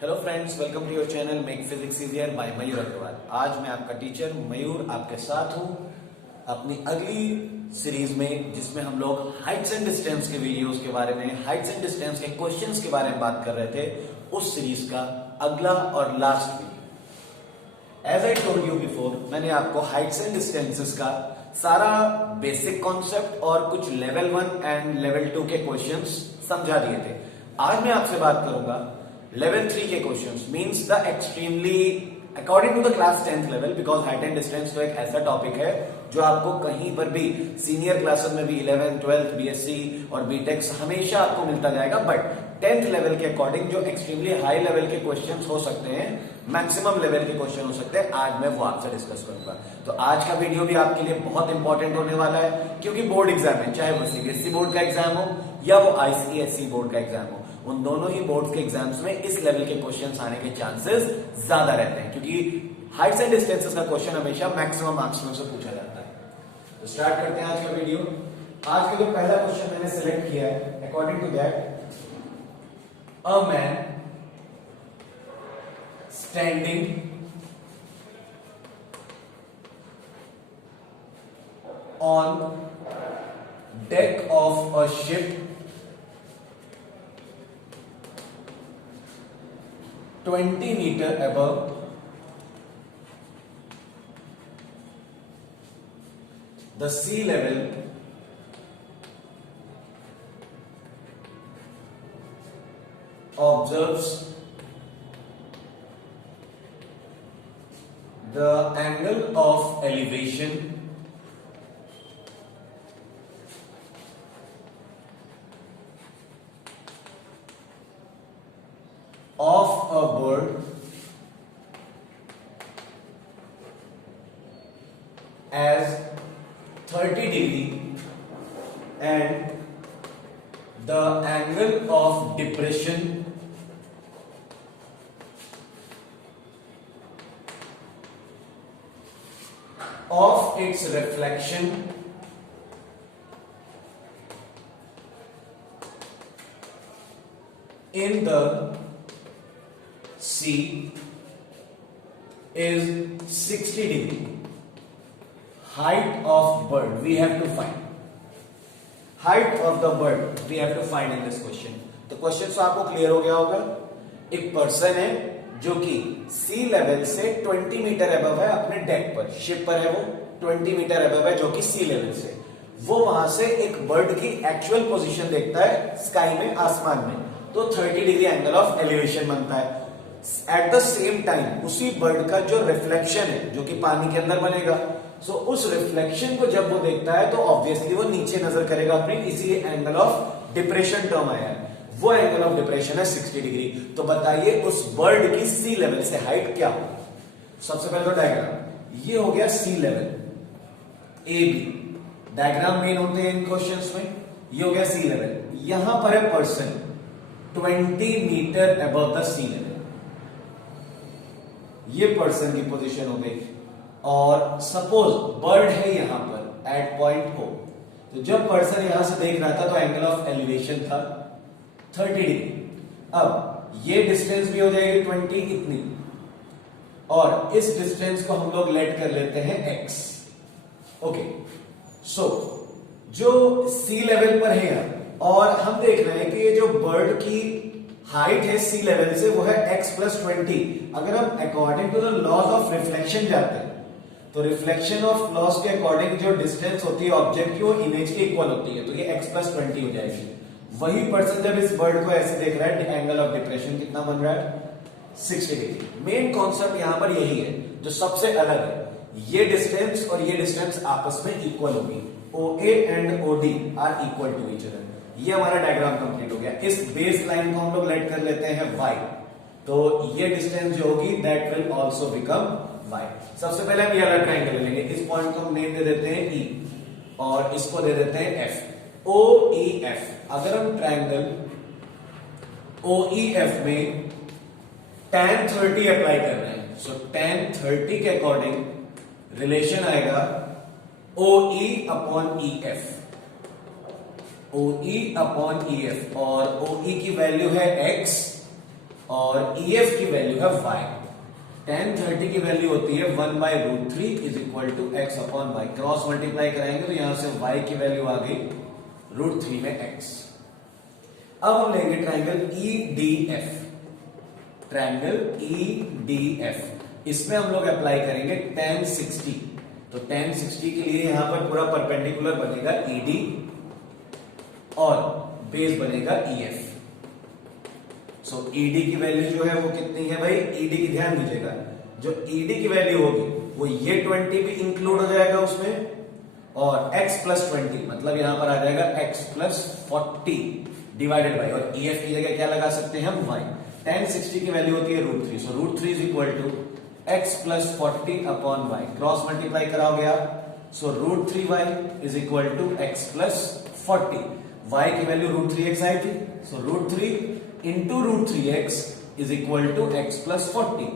Hello friends, welcome to your channel make physics easier by Mayur Agarwal. आज मैं आपका teacher मयूर आपके साथ हूं अपनी अगली सीरीज में, जिसमें हम लोग हाइट्स एंड डिस्टेंस के वीडियोस के बारे में, हाइट्स एंड डिस्टेंस के क्वेश्चंस के बारे में बात कर रहे थे। उस सीरीज का अगला और last video. As I told you before, मैंने आपको हाइट्स एंड डिस्टेंसेस का सारा बेसिक कॉन्सेप्ट और कुछ लेवल 1 एंड लेवल 2 के क्वेश्चंस समझा दिए थे। आज मैं आपसे बात करूंगा लेवल 3 के questions, means the extremely according to the class 10th level, because height and distance तो एक ऐसा टॉपिक है जो आपको कहीं पर भी सीनियर क्लासेस में भी 11th 12th बीएससी और बीटेक हमेशा आपको मिलता जाएगा। बट 10th लेवल के अकॉर्डिंग जो एक्सट्रीमली हाई लेवल के क्वेश्चंस हो सकते हैं, मैक्सिमम लेवल के क्वेश्चन हो सकते हैं, आज मैं वो आपसे डिस्कस करूंगा। तो आज का वीडियो भी आपके लिए बहुत इंपॉर्टेंट होने वाला है, क्योंकि बोर्ड एग्जाम है, चाहे वो सीबीएसई बोर्ड का एग्जाम हो या वो आईसीएसई बोर्ड का एग्जाम हो, उन दोनों ही बोर्ड के एग्जाम्स में इस लेवल के क्वेश्चंस आने के चांसेस ज्यादा रहते हैं, क्योंकि हाइट्स एंड डिस्टेंसेस का क्वेश्चन हमेशा मैक्सिमम मार्क्स में से पूछा जाता है। तो स्टार्ट करते हैं आज का वीडियो। आज का जो पहला क्वेश्चन मैंने सिलेक्ट किया है, according to that, a man standing on deck of a ship 20 meter above the sea level observes the angle of elevation of a bird as 30 degree and the angle of depression of its reflection in the C is 60 degree. Height of bird we have to find. Height of the bird we have to find in this question. तो question तो आपको clear हो गया होगा। एक person है जो कि सी लेवल से 20 मीटर अबव है, अपने डेक पर, शिप पर है, वो 20 मीटर अबव है, जो कि सी लेवल से, वो वहां से एक बर्ड की एक्चुअल पोजीशन देखता है स्काई में, आसमान में, तो 30 डिग्री एंगल ऑफ एलिवेशन बनता है। एट द सेम टाइम उसी बर्ड का जो रिफ्लेक्शन है, जो कि पानी के अंदर बनेगा, सो उस रिफ्लेक्शन को जब वो देखता है तो ऑब्वियसली वो नीचे नजर करेगा अपनी, इसीलिए एंगल ऑफ डिप्रेशन टर्म आया है। वो एंगल ऑफ डिप्रेशन है 60 डिग्री। तो बताइए उस बर्ड की सी लेवल से हाइट क्या होगी। सबसे पहले तो डायग्राम, ये हो गया C level, A B diagram main होते हैं इन क्वेश्चंस में। ये हो गया सी लेवल, यहां पर है person 20 metre above the sea level, ये पर्सन की पोजीशन हो गई। और सपोज बर्ड है यहां पर एट पॉइंट ओ, तो जब पर्सन यहां से देख रहा था तो एंगल ऑफ एलिवेशन था 30 डिग्री। अब ये डिस्टेंस भी हो जाएगी 20 इतनी, और इस डिस्टेंस को हम लोग लेट कर लेते हैं x। ओके, सो जो सी लेवल पर है और हम देख रहे हैं कि ये जो बर्ड की हाइट है सी लेवल से, वो है x + 20। अगर हम according to the laws of reflection जाते हैं, तो रिफ्लेक्शन ऑफ लॉस के अकॉर्डिंग जो डिस्टेंस होती है ऑब्जेक्ट की, वो इमेज के इक्वल होती है, तो ये x + 20 हो जाएगी। वही पर्सन जब इस बर्ड को ऐसे देख रहा है, एंगल ऑफ डिप्रेशन कितना बन रहा है 60 डिग्री। मेन कॉन्सेप्ट यहां पर यही है जो सबसे अलग है, ये डिस्टेंस और ये डिस्टेंस आपस में इक्वल होगी, OA and OD are equal to each other. ये हमारा डायग्राम कंप्लीट हो गया। इस बेस लाइन को हम लोग लेट कर लेते हैं y, तो ये डिस्टेंस जो होगी that will also become y। सबसे पहले हम ये वाला ट्रायंगल लेंगे, इस पॉइंट को हम नेम दे देते हैं E और इसको दे देते हैं F, OEF। अगर हम ट्रायंगल OEF में tan 30 अप्लाई कर रहे हैं, सो tan 30 के अकॉर्डिंग रिलेशन आएगा OE upon EF, OE upon EF, और OE की वैल्यू है x और EF की वैल्यू है y। tan 30 की वैल्यू होती है 1/√3 is equal to x upon y। Cross multiply कराएंगे तो यहां से y की वैल्यू आ गई √3 में x। अब हम लेंगे ट्रायंगल EDF। ट्रायंगल EDF इसमें हम लोग अप्लाई करेंगे tan 60। तो tan 60 के लिए यहां पर पूरा परपेंडिकुलर बनेगा ED और बेस बनेगा EF। सो ED की वैल्यू जो है वो कितनी है भाई, ED की ध्यान दीजिएगा, जो ED की वैल्यू होगी वो ये 20 भी इंक्लूड हो जाएगा उसमें, और x प्लस 20 मतलब यहां पर आ जाएगा x प्लस 40 डिवाइडेड बाई, और EF की जगह क्या लगा सकते हैं हम y। tan 60 की वैल्यू होती है √3, so √3 is equal to x plus 40 upon y। Cross multiply कराओगे आप, so √3y is equal to x plus 40। y की वैल्यू √3x आई थी, so √3 into √3x is equal to x plus 40।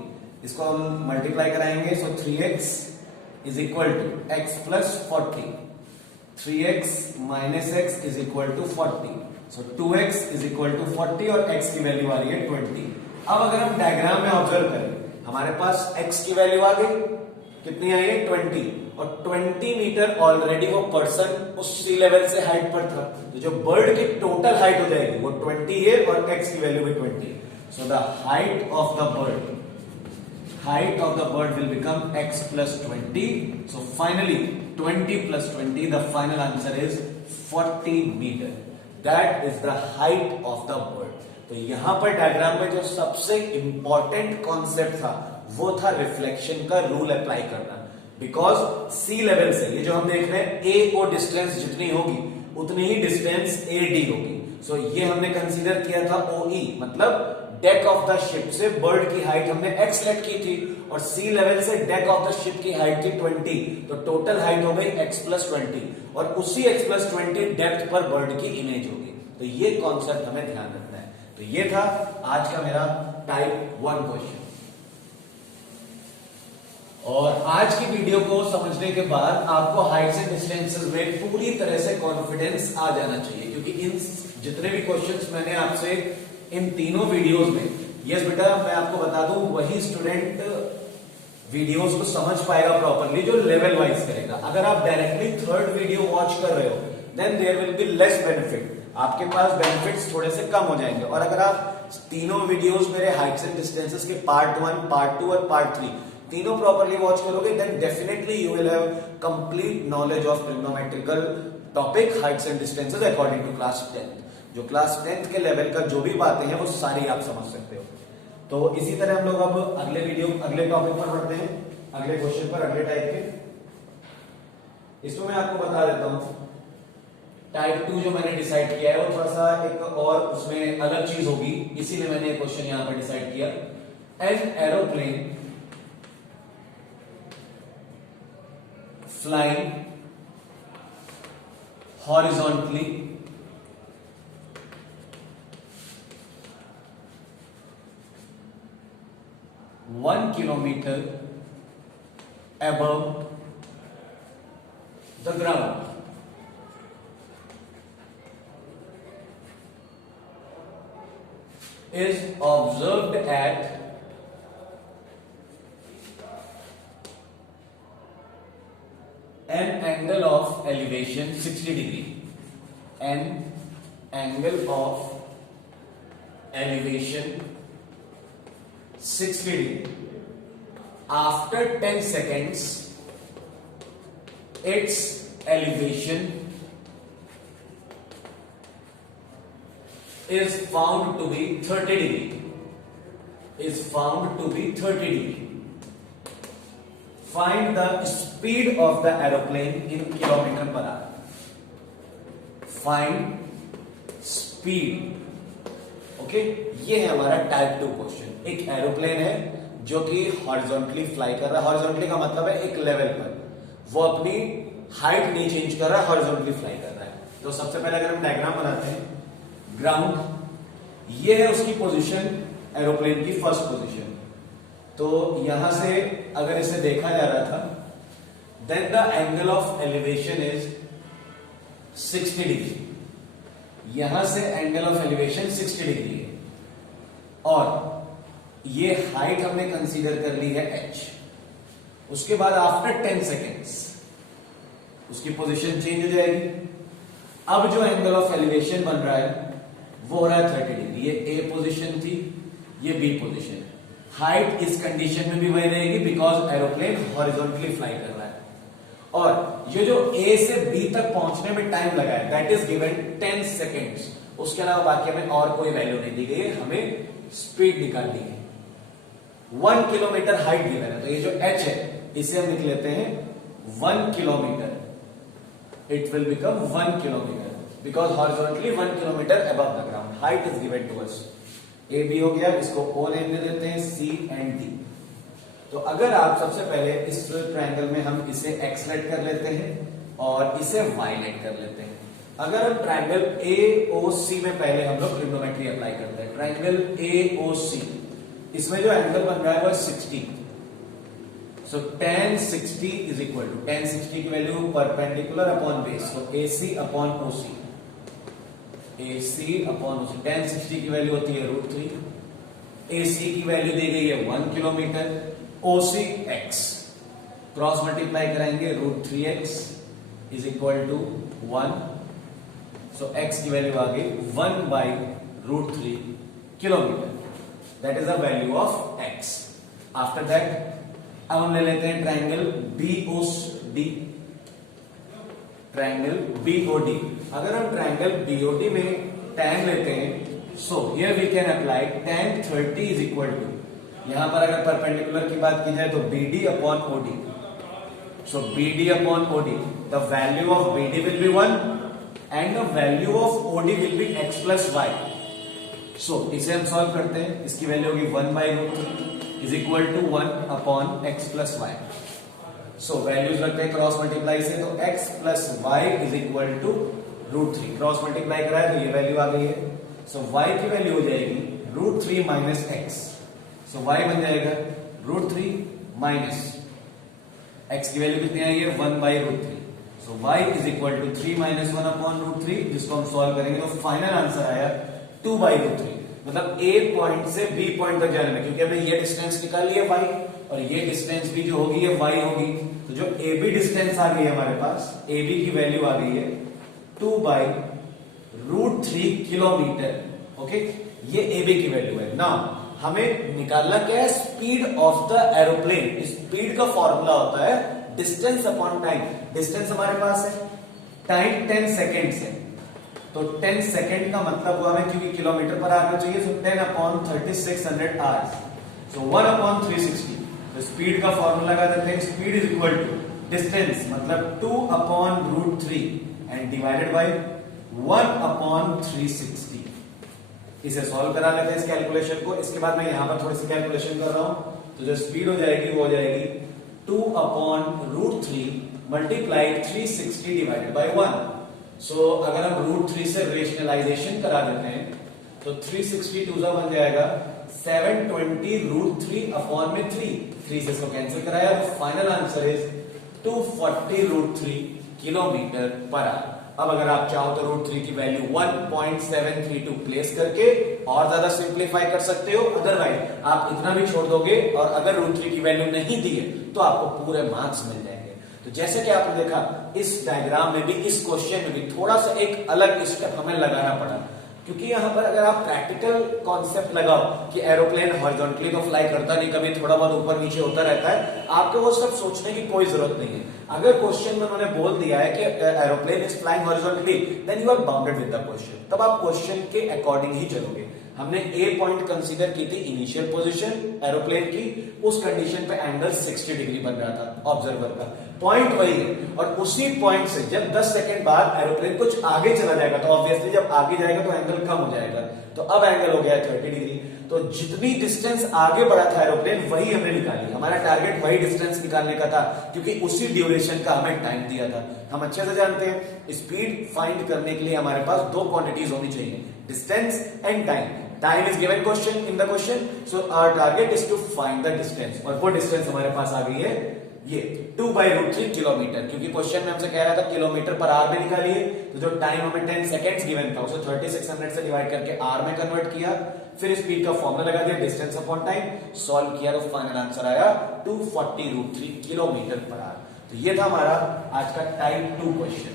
इसको हम मल्टीप्लाई कराएंगे, so 3x is equal to x plus 40। 3x minus x is equal to 40, so 2x is equal to 40 और x की value आ रही है 20। अब अगर हम डायग्राम में ऑब्जर्व करें, हमारे पास x की वैल्यू आ गई, कितनी आई है 20, और 20 मीटर ऑलरेडी वो पर्सन उस सी लेवल से हाइट पर था, तो जो बर्ड की टोटल हाइट हो जाएगी वो 20 है और x की वैल्यू भी 20। So the height of the bird will become x plus 20। So finally 20 plus 20 the final answer is 40 metre. That is the height of the bird. तो यहां पर डायग्राम में जो सबसे इंपॉर्टेंट कॉन्सेप्ट था वो था रिफ्लेक्शन का रूल अप्लाई करना। बिकॉज सी लेवल से ये जो हम देख रहे हैं ए ओ डिस्टेंस जितनी होगी उतनी ही डिस्टेंस AD होगी। सो ये हमने कंसीडर किया था OE, मतलब डेक ऑफ द शिप से बर्ड की हाइट हमने x लेट की थी, और सी लेवल से डेक ऑफ द शिप की हाइट थी 20, तो टोटल हाइट हो गई x प्लस 20, और उसी x प्लस 20 डेप्थ पर बर्ड की इमेज होगी। तो ये कॉन्सेप्ट हमें ध्यान रखना है। तो ये था आज का मेरा टाइप 1 क्वेश्चन। और आज की वीडियो को समझने के बाद आपको हाइट्स एंड डिस्टेंसेस में पूरी तरह से कॉन्फिडेंस आ जाना चाहिए, क्योंकि इन जितने भी क्वेश्चंस मैंने आपसे इन तीनों वीडियोस में, यस बेटा मैं आपको बता दूं, वही स्टूडेंट वीडियोस को समझ पाएगा प्रॉपरली जो लेवल वाइज करेगा। अगर आप डायरेक्टली थर्ड वीडियो वॉच कर रहे हो then there will be less benefit, आपके पास बेनिफिट्स थोड़े से कम हो जाएंगे। और अगर आप तीनों वीडियोस मेरे हाइट्स एंड डिस्टेंसेस के पार्ट 1, पार्ट 2 और पार्ट 3 तीनों प्रॉपरली वॉच करोगे then definitely you will have complete knowledge of trigonometrical topic heights and distances according to class 10। जो क्लास 10 के लेवल का जो भी बातें हैं वो सारी आप समझ सकते हो। तो इसी तरह हम लोग अब अगले टॉपिक पर बढ़ते हैं, अगले क्वेश्चन पर, अगले टाइप के। इसको मैं आपको बता देता हूं। टाइप 2 जो मैंने डिसाइड किया है वो थोड़ा सा एक और उसमें अलग चीज होगी, इसीलिए मैंने एक क्वेश्चन यहां पर डिसाइड किया। An aeroplane flying horizontally one kilometer above the ground is observed at an angle of elevation 60 degree. An angle of elevation 60 degree. After 10 seconds, its elevation is found to be 30 degree. Is found to be 30 degree. Find the speed of the aeroplane in kilometer per hour. Find speed. Okay, ये है हमारा type 2 question. एक aeroplane है जो कि horizontally fly कर रहा है। हॉरिजॉन्टली का मतलब है एक लेवल पर, वो अपनी हाइट नहीं चेंज कर रहा है, हॉरिजॉन्टली फ्लाई कर रहा है। तो सबसे पहले अगर हम डायग्राम बनाते हैं, ग्राउंड ये है उसकी पोजीशन, एरोप्लेन की फर्स्ट पोजीशन। तो यहां से अगर इसे देखा जा रहा था then the angle of elevation is 60 degree. यहां से एंगल ऑफ एलिवेशन 60 डिग्री है, और ये हाइट हमने कंसीडर कर ली है h। उसके बाद आफ्टर 10 सेकेंड्स उसकी पोजीशन चेंज हो जाएगी। अब जो एंगल ऑफ एलिवेशन बन रहा है वो हो रहा है 30 डिग्री। ये ए पोजीशन थी, ये बी पोजीशन है। हाइट इस कंडीशन में भी वही रहेगी बिकॉज एरोप्लेन हॉरिजॉन्टली फ्लाई कर रहा है। और ये जो ए से बी तक पहुंचने में टाइम लगा है दैट इज गिवन 10 सेकेंड्स। उसके अलावा बाकी हमें और कोई वैल्यू नहीं दी गई है, हमें स्पीड निकालनी है। 1 किलोमीटर हाइट गिवन है, तो ये जो h है इसे हम लिख लेते हैं 1 kilometre. It will become 1 kilometre because horizontally 1 kilometre above the ground. Height is given to us. A B हो गया, इसको ओ नेम दे देते हैं, सी एंड डी। तो अगर आप सबसे पहले इस ट्रायंगल में हम इसे एक्स लेट कर लेते हैं और इसे वाई लेट कर लेते हैं। अगर हम ट्रायंगल ए ओ सी में पहले हम लोग ट्रिग्नोमेट्री अप्लाई करते हैं। ट्रायंगल ए ओ सी, इसमें जो एंगल बन रहा है वो 60। So tan 60 is equal to tan 60 की वैल्यू परपेंडिकुलर अपॉन बेस, तो AC upon OC। AC upon OC, tan 60 की वैल्यू होती है √3। AC की वैल्यू दी गई है 1 kilometre, OC x। Cross multiply कराएंगे √3x is equal to 1। So x की वैल्यू आ गई 1/√3 kilometre. That is the value of x। After that अब हम ले लेते हैं ट्रायंगल BOD। ट्रायंगल BOD, अगर हम ट्रायंगल BOD में tan लेते हैं so here we can apply tan 30 is equal to, यहां पर अगर परपेंडिकुलर की बात की जाए तो BD upon OD। So BD upon OD, the value of BD will be 1 and the value of OD will be x plus y। So इसे हम सॉल्व करते हैं, इसकी वैल्यू होगी 1/√3 is equal to 1 upon x plus y. So values रखते हैं cross multiply से, तो x plus y is equal to √3। Cross multiply कराए तो ये वैल्यू आ गई है। सो y की वैल्यू हो जाएगी √3 माइनस x। सो y बन जाएगा √3 माइनस x की वैल्यू कितनी आई है 1/√3। So y is equal to 3 minus 1 upon √3, जिसको हम सॉल्व करेंगे तो फाइनल आंसर आया 2/√3। मतलब ए पॉइंट से बी पॉइंट तक जाने में, क्योंकि हमने ये डिस्टेंस निकाल लिया y और ये डिस्टेंस भी जो होगी ये y होगी, तो जो ए बी डिस्टेंस आ गई है हमारे पास, ए बी की वैल्यू आ गई है 2/√3 किलोमीटर। ओके, ये ए बी की वैल्यू है। ना हमें निकालना क्या है, speed of the aeroplane. Speed का फॉर्मूला होता है डिस्टेंस अपॉन टाइम। डिस्टेंस हमारे पास है, टाइम 10 सेकेंड्स है, तो 10 सेकेंड का मतलब हुआ हमें, क्योंकि किलोमीटर पर आना चाहिए, तो 10 अपॉन 3600 आवर्स। सो 1 अपॉन 360, तो स्पीड का फॉर्मूला लगा देते हैं। Speed is equal to distance मतलब 2 upon √3 and divided by 1 upon 360। इसे सॉल्व करा लेते हैं इस कैलकुलेशन को। इसके बाद मैं यहां पर थोड़ी सी कैलकुलेशन कर रहा हूं, तो जो स्पीड हो जाएगी वो हो जाएगी 2 अपॉन √3 मल्टीप्लाई 360 डिवाइडेड बाय 1। सो अगर हम √3 से रेशनलाइजेशन करा देते हैं तो 360 2 बन जाएगा 720 √3 अपॉन में 3 से इसको कैंसिल कराया, तो final answer is 240 √3 kilometre per hour. अब अगर आप चाहो तो √3 की वैल्यू 1.732 प्लेस करके और ज्यादा सिंप्लीफाई कर सकते हो, अदरवाइज आप इतना भी छोड़ दोगे और अगर √3 की वैल्यू नहीं दी है तो आपको पूरे मार्क्स मिल जाएंगे। तो जैसे कि आपने देखा इस डायग्राम में भी, इस क्वेश्चन में भी थोड़ा सा एक अलग स्टेप हमें लगाना पड़ा, क्योंकि यहां पर अगर आप प्रैक्टिकल कॉन्सेप्ट लगाओ कि एरोप्लेन हॉरिजॉन्टली तो फ्लाई करता नहीं, कभी थोड़ा बहुत ऊपर नीचे होता रहता है, आपको वो सब सोचने की कोई जरूरत नहीं है। अगर क्वेश्चन में उन्होंने बोल दिया है कि aeroplane is flying horizontally, then you are bounded with the question, तब आप क्वेश्चन के अकॉर्डिंग ही चलोगे। हमने ए पॉइंट कंसीडर की थी इनिशियल पोजीशन एरोप्लेन की, उस कंडीशन पे एंगल 60 डिग्री बन रहा था ऑब्जर्वर का, पॉइंट वही है। और उसी पॉइंट से जब 10 सेकंड बाद एरोप्लेन कुछ आगे चला जाएगा तो ऑब्वियसली जब आगे जाएगा तो एंगल कम हो जाएगा, तो अब एंगल हो गया 30 डिग्री। तो जितनी डिस्टेंस आगे बढ़ा था एरोप्लेन वही हमने निकाली, हमारा टारगेट वही डिस्टेंस निकालने का था, क्योंकि उसी ड्यूरेशन का हमें टाइम दिया था। हम अच्छे से जानते हैं स्पीड फाइंड करने के लिए हमारे पास दो क्वांटिटीज होनी चाहिए, distance and time. Time is given question in the question, so our target is to find the distance, और वो डिस्टेंस हमारे पास आ गई है ये 2/√3 किलोमीटर, क्योंकि क्वेश्चन में हमसे कह रहा था किलोमीटर पर आवर में निकालिए, तो जो टाइम हमें 10 सेकेंड्स गिवन था उसे 3600 से डिवाइड करके आर में कन्वर्ट किया, फिर स्पीड का फॉर्मूला लगा दिया, डिस्टेंस अपॉन टाइम, सॉल्व किया तो फाइनल आंसर आया 240√3 किलोमीटर पर आवर। तो ये था हमारा आज का टाइप 2 क्वेश्चन,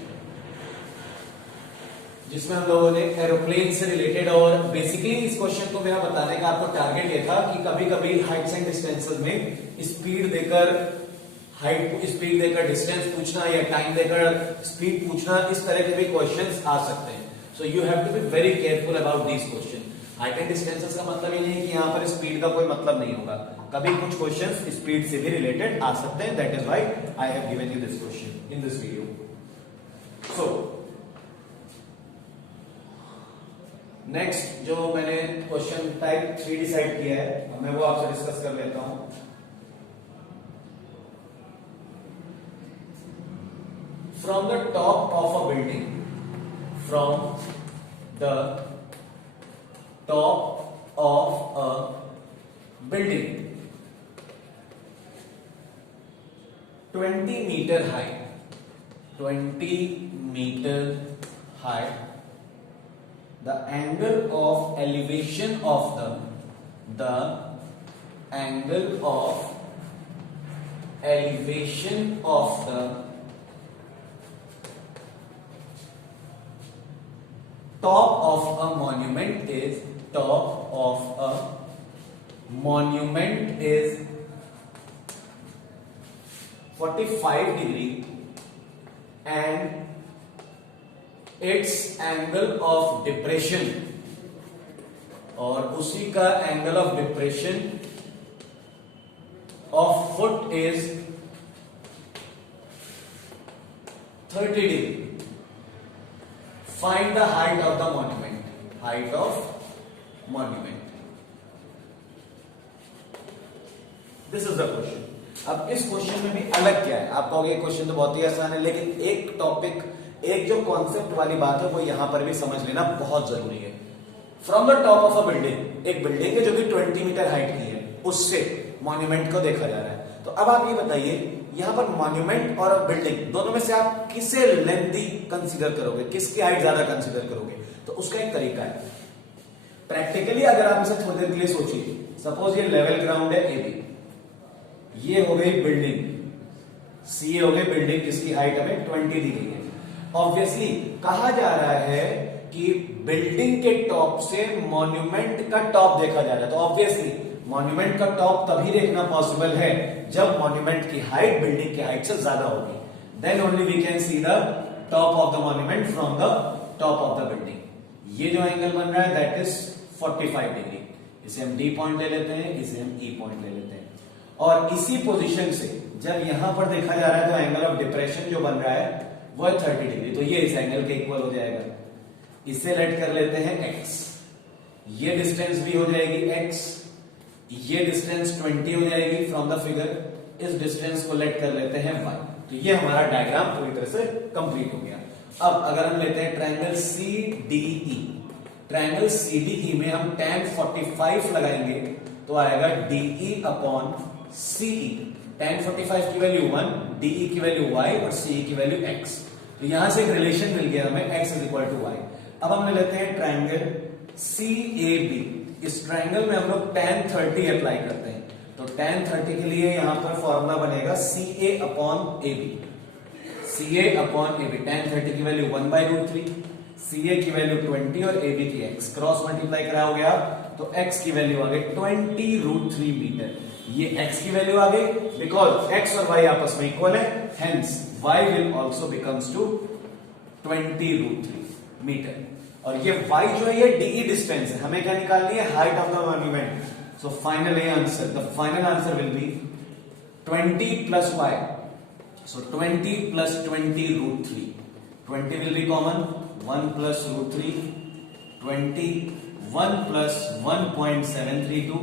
जिसमें हम लोगों ने एरोप्लेन से रिलेटेड, और बेसिकली इस क्वेश्चन को मेरा बताने का आपको टारगेट ये था कि कभी कभी हाइट्स एंड डिस्टेंसेस में स्पीड देकर डिस्टेंस पूछना या टाइम देकर स्पीड पूछना, इस तरह के भी क्वेश्चंस आ सकते हैं। So you have to be very careful about this question. Height and distances का मतलब ये नहीं है कि यहाँ पर स्पीड का कोई मतलब नहीं होगा, कभी कुछ क्वेश्चंस स्पीड से भी रिलेटेड आ सकते हैं। That is why I have given you this question in this video. So next जो मैंने क्वेश्चन टाइप 3 डिसाइड किया है, अब मैं वो आपसे डिस्कस कर लेता हूं। From the top of a building, from the top of a building 20 metre height, 20 metre height, the angle of elevation of the angle of elevation of the top of a monument is 45 degree and its angle of depression, और उसी का angle of depression of foot is 30 degree. Find the height of the monument, height of monument. This is the question. अब इस question में भी अलग क्या है, आप कहोगे क्वेश्चन तो बहुत ही आसान है, लेकिन एक टॉपिक, एक जो कॉन्सेप्ट वाली बात है वो यहां पर भी समझ लेना बहुत जरूरी है। From the top of a building, एक बिल्डिंग है जो कि 20 मीटर हाइट की है, उससे मॉन्यूमेंट को देखा जा रहा है। तो अब आप ये बताइए, यहां पर मॉन्यूमेंट और बिल्डिंग दोनों में से आप किसे लेंथी कंसीडर करोगे, किसकी हाइट ज्यादा कंसीडर करोगे? तो उसका एक तरीका है। प्रैक्टिकली अगर आप इसे थोड़ी देर के लिए सोचिए, सपोज ये लेवल ग्राउंड है AB, ये हो गई बिल्डिंग C, हो गई बिल्डिंग जिसकी हाइट हमें 20 दी गई है। ऑब्वियसली कहा जा रहा है कि बिल्डिंग के टॉप से मॉन्यूमेंट का टॉप देखा जा रहा है, तो ऑब्वियसली मॉन्यूमेंट का टॉप तभी देखना पॉसिबल है जब मॉन्यूमेंट की हाइट बिल्डिंग की हाइट से ज्यादा होगी। Then only we can see the top of the monument from the top of the building. ये जो एंगल बन रहा है दैट इज 45 डिग्री। इसे हम D पॉइंट ले लेते हैं, इसे हम E पॉइंट ले लेते हैं, और इसी पोजीशन से जब यहां पर देखा जा रहा है तो एंगल ऑफ डिप्रेशन जो बन रहा है वो है 30 डिग्री, तो ये इस एंगल के इक्वल हो जाएगा। इसे लेट कर लेते हैं x, ये डिस्टेंस भी हो जाएगी x, ये डिस्टेंस 20 हो जाएगी फ्रॉम द फिगर, इस डिस्टेंस को लेट कर लेते हैं y। तो ये हमारा डायग्राम पूरी तरह से कंप्लीट हो गया। अब अगर हम लेते हैं ट्रायंगल CDE, ट्रायंगल CDE में हम tan 45 लगाएंगे तो आएगा DE अपॉन CE। tan 45 की वैल्यू 1, DE की वैल्यू y और CE की वैल्यू x। तो यहां से एक रिलेशन मिल गया हमें, x is equal to y। अब हम लेते हैं ट्रायंगल CAB, इस ट्रायंगल में हम लोग tan 30 अप्लाई करते हैं, तो tan 30 के लिए यहां पर फॉर्मूला बनेगा CA upon AB, CA upon AB। tan 30 की वैल्यू 1/√3, CA की वैल्यू 20 और AB की x, क्रॉस मल्टीप्लाई करा हो गया तो x की वैल्यू आ गई 20√3 मीटर। ये x की वैल्यू आ गई बिकॉज x और y आपस में इक्वल है, hence y will also becomes to 20√3 metre. और ये y जो है ये DE डिस्टेंस है, हमें क्या निकालनी है, height of the monument. So final answer, the final answer will be 20 plus y, so 20 plus 20√3, 20 will be common, 1 plus √3, 20, 1 plus 1.732,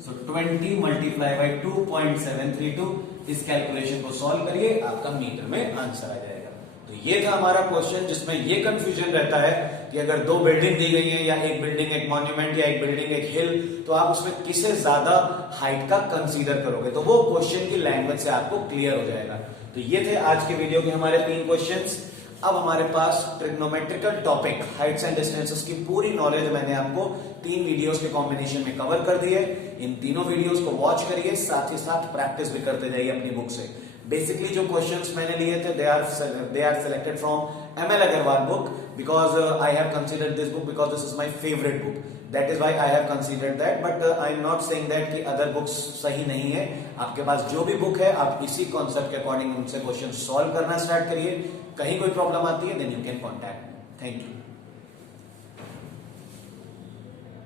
so 20 multiply by 2.732। इस कैलकुलेशन को सॉल्व करिए, आपका मीटर में आंसर आ जाएगा। तो ये था हमारा क्वेश्चन जिसमें ये कंफ्यूजन रहता है कि अगर दो बिल्डिंग दी गई है, या एक बिल्डिंग एक मॉन्यूमेंट, या एक बिल्डिंग एक हिल, तो आप उसमें किसे ज्यादा हाइट का कंसीडर करोगे, तो वो क्वेश्चन की लैंग्वेज से आपको क्लियर हो जाएगा। तो ये थे आज के वीडियो के हमारे 3 क्वेश्चंस। अब हमारे पास trigonometrical topic heights and distances की पूरी नॉलेज मैंने आपको 3 वीडियोस के कॉम्बिनेशन में कवर कर दी है। इन तीनों वीडियोस को वॉच करिए, साथ ही साथ प्रैक्टिस भी करते जाइए अपनी बुक से। बेसिकली जो क्वेश्चंस मैंने लिए थे, they are selected from ML Agarwal book, because I have considered this book because this is my favourite book, that is why I have considered that. But I am not saying that कि other books सही नहीं है। आपके पास जो भी book है, आप इसी कॉन्सेप्ट के अकॉर्डिंग उनसे क्वेश्चन सॉल्व करना स्टार्ट करिए। कहीं कोई प्रॉब्लम आती है, then you can contact me. Thank you.